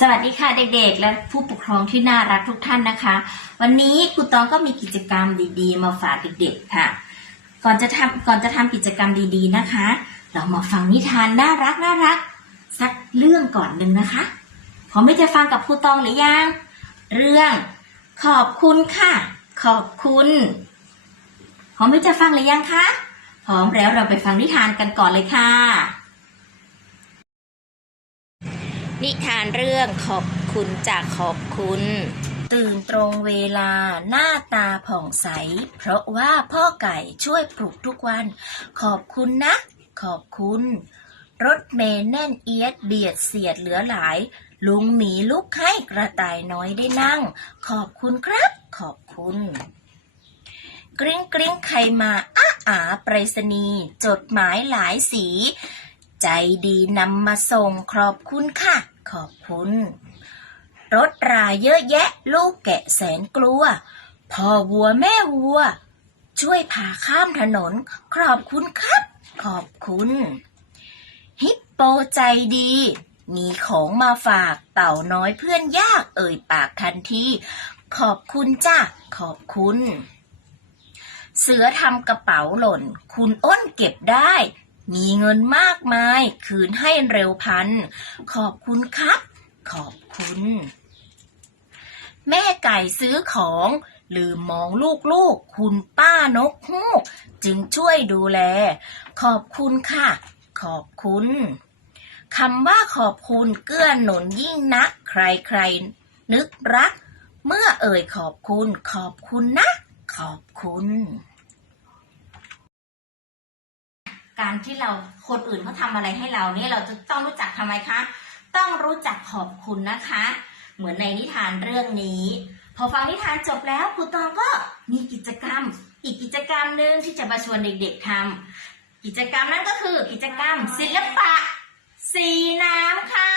สวัสดีค่ะเด็กๆ และผู้ปกครองที่น่ารักทุกท่านนะคะ วันนี้ครูตองก็มีกิจกรรมดีๆ มาฝากเด็กๆค่ะ ก่อนจะทำก่อนจะทำกิจกรรมดีๆนะคะ เรามาฟังนิทานน่ารักน่ารักสักเรื่องก่อนหนึ่งนะคะพร้อมที่จะฟังกับครูตองหรือยัง เรื่องขอบคุณค่ะ ขอบคุณพร้อมที่จะฟังหรือยังคะพร้อมแล้วเราไปฟังนิทานกันก่อนเลยค่ะ นิทานเรื่องขอบคุณจากขอบคุณ ตื่นตรงเวลาหน้าตาผ่องใส เพราะว่าพ่อไก่ช่วยปลุกทุกวัน ขอบคุณนะ ขอบคุณ รถเมล์แน่นเอียดเบียดเสียดเหลือหลาย ลุงหมีลุกให้กระต่ายน้อยได้นั่ง ขอบคุณครับ ขอบคุณ กริ้งกริ้งใครมาอ้าอาไปรษณีย์จดหมายหลายสี ใจดีนำมาส่งขอบคุณค่ะ ขอบคุณ รถราเยอะแยะ ลูกแกะแสนกลัว พ่อวัวแม่วัว ช่วยพาข้ามถนน ขอบคุณครับ ขอบคุณ ฮิปโปใจดี มีของมาฝากเต่าน้อยเพื่อนยากเอ่ยปากทันที ขอบคุณจ้าขอบคุณ เสือทำกระเป๋าหล่น คุณอ้นเก็บได้ มีเงินมากมาย คืนให้เร็วพัน ขอบคุณครับ ขอบคุณ แม่ไก่ซื้อของ ลืมมองลูกๆ คุณป้านกฮูก จึงช่วยดูแล ขอบคุณค่ะ ขอบคุณคำว่าขอบคุณเกื้อหนุนยิ่งนัก ใครๆ นึกรัก เมื่อเอ่ยขอบคุณ ขอบคุณนะ ขอบคุณ การที่เราคนอื่นเขาทำอะไรให้เราเนี่ยเราจะต้องรู้จักทำไมคะ ต้องรู้จักขอบคุณนะคะ เหมือนในนิทานเรื่องนี้ พอฟังนิทานจบแล้วครูตองก็มีกิจกรรม อีกกิจกรรมหนึ่งที่จะมาชวนเด็กๆทำกิจกรรมนั้นก็คือกิจกรรม ศิลปะ สีน้ำค่ะ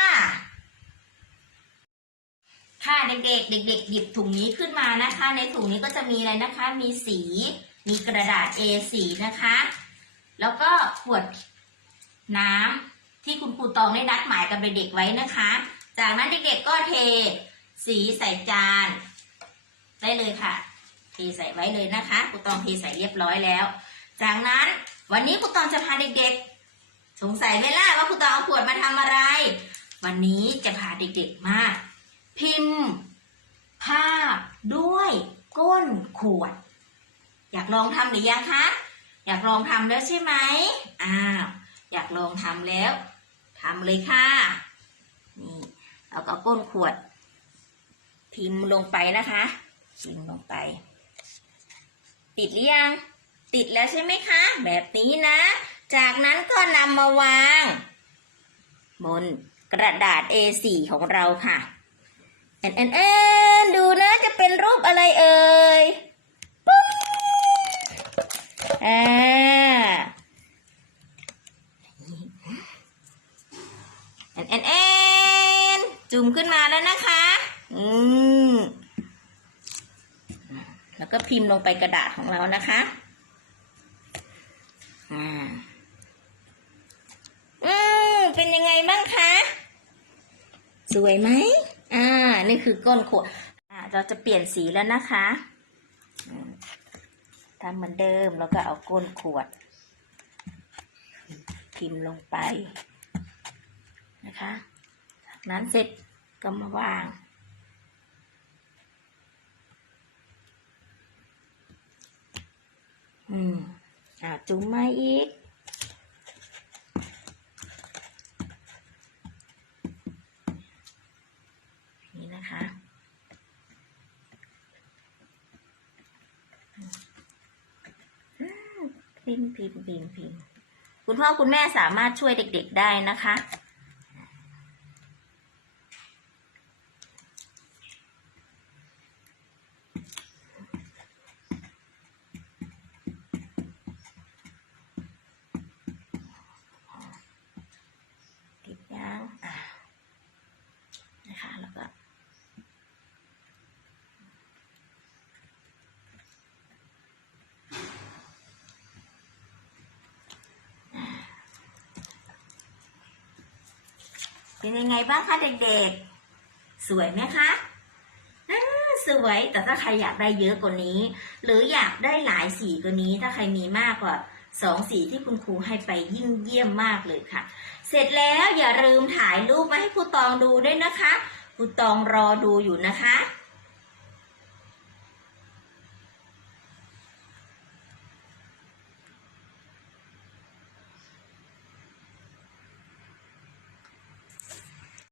ค่ะเด็กๆเด็กๆหยิบถุงนี้ขึ้นมานะคะ ในถุงนี้ก็จะมีอะไรนะคะ มีสี มีกระดาษ A4 นะคะ แล้วก็ขวดน้ำที่คุณครูตองได้นัดหมายกับเด็กๆไว้นะคะ จากนั้นเด็กๆก็เทสีใส่จาน ได้เลยค่ะ เทใส่ไว้เลยนะคะครูตองเทใส่เรียบร้อยแล้ว จากนั้นวันนี้ครูตองจะพาเด็กๆ สงสัยไหมล่ะว่าครูตองเอาขวดมาทำอะไร วันนี้จะพาเด็กๆมา พิมพ์ ภาพด้วยก้นขวด อยากลองทำหรือยังคะ อยากลองทำแล้วใช่ไหมอ้าวอยากลองทำแล้วทำเลยค่ะนี่เราก็ก้นขวด พิมพ์ลงไปนะคะพิมพ์ลงไป ติดหรือยัง ติดแล้วใช่ไหมคะ แบบนี้นะ จากนั้นก็นำมาวาง บนกระดาษ A4 ของเราค่ะแอนแอนแอนดูนะจะเป็นรูปอะไรเอ่ย อ่าแอนแอนแอนจุ่มขึ้นมาแล้วนะคะ อืมแล้วก็พิมพ์ลงไปกระดาษของเรานะคะ อ่า อืมเป็นยังไงบ้างคะ สวยไหม อ่า นี่คือก้นขวดอ่า เราจะเปลี่ยนสีแล้วนะคะ ทำเหมือนเดิมแล้วก็เอาก้นขวด พิมพ์ลงไปนะคะจากนั้นเสร็จก็มาวางอืมอ่าจุ่มมาอีก นี่นะคะอื พิมพ์พิมพ์พิมพ์พิมพ์คุณพ่อคุณแม่สามารถช่วยเด็ก ๆได้นะคะ ติดยางอ่านะคะ แล้วก็ เป็นยังไงบ้างคะเด็กๆ สวยไหมคะสวย แต่ถ้าใครอยากได้เยอะกว่านี้ หรืออยากได้หลายสีกว่านี้ ถ้าใครมีมากกว่าสองสีที่คุณครูให้ไปยิ่งเยี่ยมมากเลยค่ะ เสร็จแล้วอย่าลืมถ่ายรูปมาให้ครูตองดูด้วยนะคะครูตองรอดูอยู่นะคะ